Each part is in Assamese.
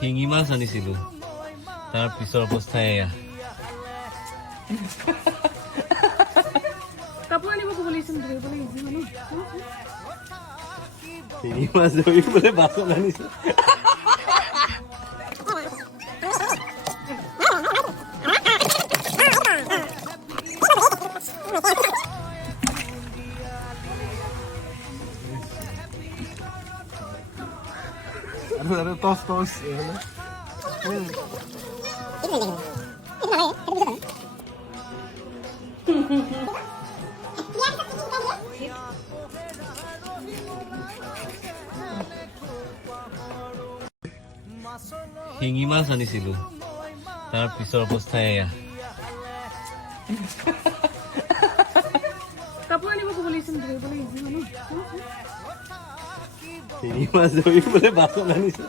শিঙি মাছ আনিছিলো, তাৰ পিছৰ অৱস্থা এয়া। কাপোৰ আনিব ক'ব লাগিছিল, ধৰিবলৈ ইজি মানুহ। শিঙি মাছ ধৰিবলৈ বাচন আনিছো। Ada tos-tos. শিঙি মাছ আনিছিলো, তাৰ পিছৰ অৱস্থা এয়া। কাপোৰ আনিব ক'ব লাগিছিল, ধৰিবলৈ ইজি মানুহ। শিঙি মাছ ধৰিবলৈ বাচন আনিছো।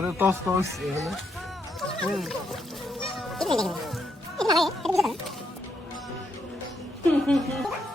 Ada tos-tos. Itu